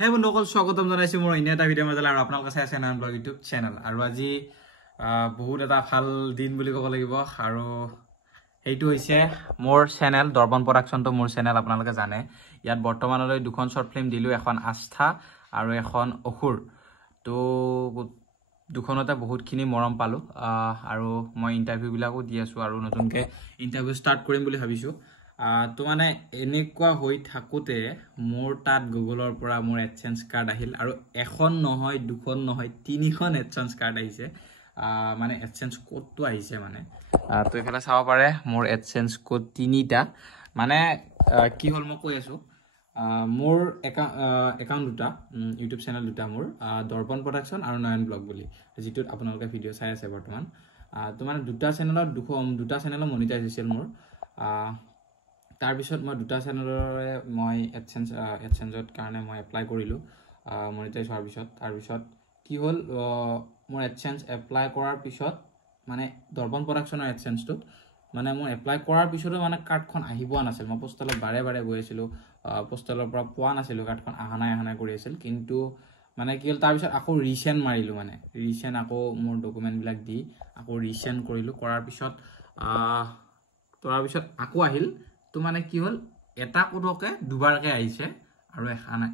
হে বন্ধুসকল স্বাগতম জনাইছো মোৰ ইনে এটা ভিডিঅ' মাজলৈ আৰু আপোনালোকে চাই আছে নান ব্লগ ইউটিউব চেনেল আৰু আজি বহুত এটা ভাল দিন বুলি ক'ব লাগিব আৰু এইটো হৈছে মোৰ চেনেল দৰ্পণ প্ৰডাকশনটো মোৰ চেনেল আপোনালোকে জানে ইয়াত বৰ্তমানলৈ দুখন শৰ্ট ফিল্ম দিলো এখন আস্থা আৰু এখন অসুৰ তো দুখনতে বহুতখিনি মৰম পালো আৰু মই ইন্টাৰভিউ বিলাকো দি আছো আৰু নতুনকৈ ইন্টাৰভিউ ষ্টাৰ্ট কৰিম বুলি ভাবিছো তো মানে এনেকুৱা হৈ থাকোতে মোৰ তাত গুগলৰ পৰা মোৰ এডসেন্স কাৰ্ড আহিল আৰু এখন নহয় দুখন নহয় তিনিখন এডসেন্স কাৰ্ড আহিছে মানে এডসেন্স কোডটো আহিছে মানে তো এফালে চাব পাৰে মোৰ এডসেন্স কোড তিনিটা মানে কি হল মই কৈ আছো মোৰ একাউন্ট দুটা ইউটিউব চেনেল দুটা মোৰ দৰ্পণ প্ৰডাকশন আৰু নয়ন ব্লগ বুলি যেটোত আপোনালোকে ভিডিঅ' চাই আছে বৰ্তমান তো মানে দুটা চেনেলৰ মনিটাইজ হৈছিল মোৰ তাৰ পিছত মই দুটা চেনেলৰে মই এডসেন্সৰ কাৰণে মই এপ্লাই কৰিলো মনিটাইজ হোৱাৰ পিছত তাৰ পিছত কি হল মোৰ এডসেন্স এপ্লাই কৰাৰ পিছত মানে দৰ্পণ প্ৰডাকশনৰ এডসেন্সটো মানে মই এপ্লাই কৰাৰ পিছতো মানে কাৰ্ডখন আহিব নাছিল মই পোষ্টেলত বাৰে গৈ আছিল পোষ্টেলৰ পৰা পোৱা নাছিল কাৰ্ডখন আহা নাই কৰি আছিল কিন্তু মানে কি হল তাৰ পিছত আকৌ ৰিসেন্ড মাৰিলো মানে ৰিসেন্ড আকৌ মোৰ ডকুমেন্ট বিলাক দি আকৌ ৰিসেন্ড কৰিলো কৰাৰ পিছত আকৌ আহিল তো মানে কি হল এটা কোডকে দুবাৰকে আহিছে আৰু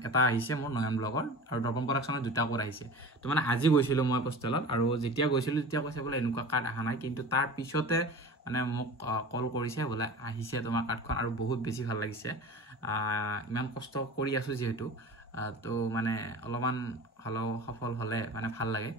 এটা আহিছে মোৰ নয়ন ব্লগৰ আৰু দৰ্পণ প্ৰডাকশনৰ দুটা কোড আহিছে তো মানে আজি গৈছিল মই পোষ্টেলত আৰু যেতিয়া গৈছিল তেতিয়া কৈছে বলে এনেকুৱা কাৰ্ড আহা নাই কিন্তু তাৰ পিছতে মানে মোক কল কৰিছে বলে আহিছে তোমাৰ কাৰ্ডখন আৰু বহুত বেছি ভাল লাগিছে ইমান কষ্ট কৰি আছো যেহেতু তো মানে অলপমান হলো সফল হলে মানে ভাল লাগে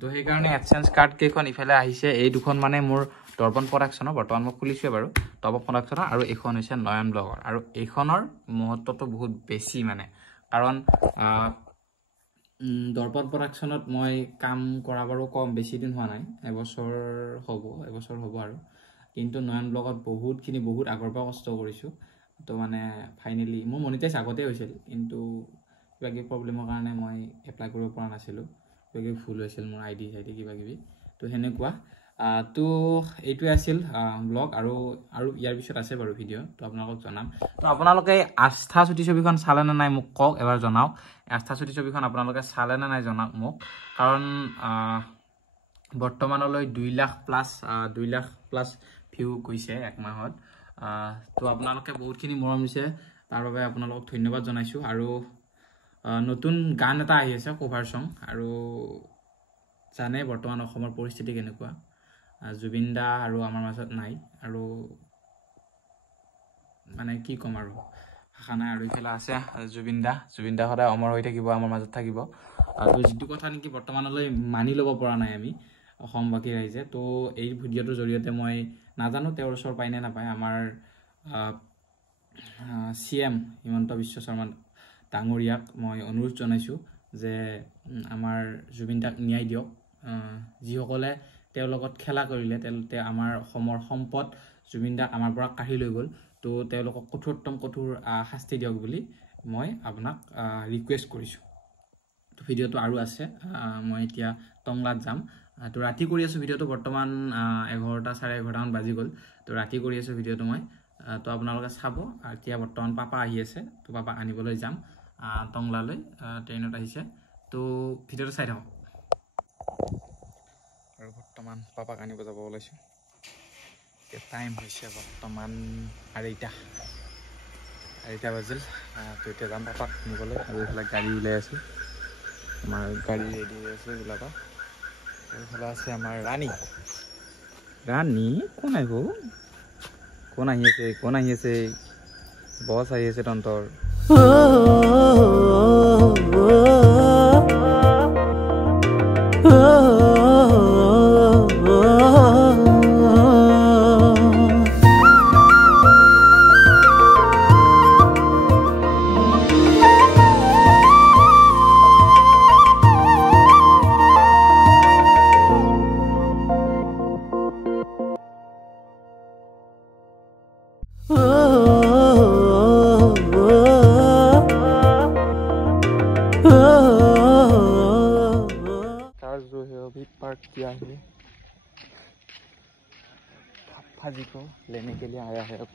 তো সেই কাৰণে এডসেন্স কাৰ্ড কেখন ইফালে আহিছে এই দুখন মানে মোৰ দৰ্পণ প্ৰডাকশনৰ বৰ্তমান মই খুলিছে বাৰু দৰ্পণ প্ৰডাকশনৰ আৰু এখন হৈছে নয়ন ব্লগৰ আৰু এইখনৰ মহত্বটো বহুত বেছি মানে কাৰণ দৰ্পণ প্ৰডাকশনত মই কাম কৰা বাৰু কম বেছি দিন হোৱা নাই এবছৰ হ'ব আৰু কিন্তু নয়ন ব্লগত বহুত আগৰ পৰা কষ্ট কৰিছো তো মানে ফাইনালি মোৰ মনিটাইজ আগতে হৈছিল কিন্তু কিবা প্ৰবলেমৰ কাৰণে মই এপ্লাই কৰিব পৰা নাছিলো কিবা ভুল হৈছিল মোৰ আইডি কিবা তো হেনেকুৱা তো এইটো আছিল ব্লগ আৰু ইয়াৰ পিছত আছে বাৰু ভিডিঅ' তো আপোনালোকক জনাম তো আপোনালোকে আস্থা ছুটি ছবিখন চালে না নাই মোক কওক এবাৰ জনাওক আস্থা ছুটি ছবিখন আপোনালোকে চালে না নাই জনাওক মোক কাৰণ বৰ্তমানলৈ 2 লাখ প্লাস ভিউ গৈছে এক মাহত তো আপোনালোকে বহুতখিনি মৰম দিছে তাৰ বাবে আপোনালোকক ধন্যবাদ জনাইছো আৰু নতুন গান এটা আহি আছে কভাৰ সং আৰু জানে বৰ্তমান অসমৰ পৰিস্থিতি কেনেকুৱা জুবিন দা আৰু আমাৰ মাজত নাই আৰু মানে কি কম আৰু ভাষা নাই আৰু ইফালে আছে জুবিন দা সদায় অমৰ হৈ থাকিব আমাৰ মাজত থাকিব আৰু যিটো কথা নেকি বৰ্তমানলৈ মানি ল'ব পৰা নাই আমি অসমবাসী ৰাইজে তো এই ভিডিঅ'টোৰ জৰিয়তে মই নাজানো তেওঁৰ ওচৰ পাই নে নাপায় আমাৰ CM হিমন্ত বিশ্ব শৰ্মা ডাঙৰীয়াক মই অনুৰোধ জনাইছো যে আমাৰ জুবিন দাক ন্যায় দিয়ক যিসকলে তেওঁৰ লগত খেলা কৰিলে তেওঁলোকে আমাৰ অসমৰ সম্পদ জুবিন দাক আমাৰ পৰা কাঢ়ি লৈ গ'ল তো তেওঁলোকক কঠোৰ শাস্তি দিয়ক বুলি মই আপোনাক ৰিকুৱেষ্ট কৰিছো তো ভিডিঅ'টো আৰু আছে মই এতিয়া টংলাত যাম তো ৰাতি কৰি আছো ভিডিঅ'টো বৰ্তমান 11টা 11:30 মান বাজি গ'ল তো ৰাতি কৰি আছো ভিডিঅ'টো মই তো আপোনালোকে চাব এতিয়া বৰ্তমান পাপা আহি আছে তো পাপা আনিবলৈ যাম টংলালৈ ট্ৰেইনত আহিছে তো ভিডিঅ'টো চাই থাকক আৰু বৰ্তমান পাপাক আনিব যাব ওলাইছো টাইম হৈছে বৰ্তমান 2:30 বাজিল তো এতিয়া যাম পাপাক আনিবলৈ আৰু এইফালে গাড়ী ওলাই আছে আমাৰ গাড়ী ৰেডি হৈ আছে ওলাবা এইফালে আছে আমাৰ ৰাণী কোন আহিব কোন আহি আছে বছ আহি আছে তন্তৰ किया है फजी को लेने के लिए आया है अब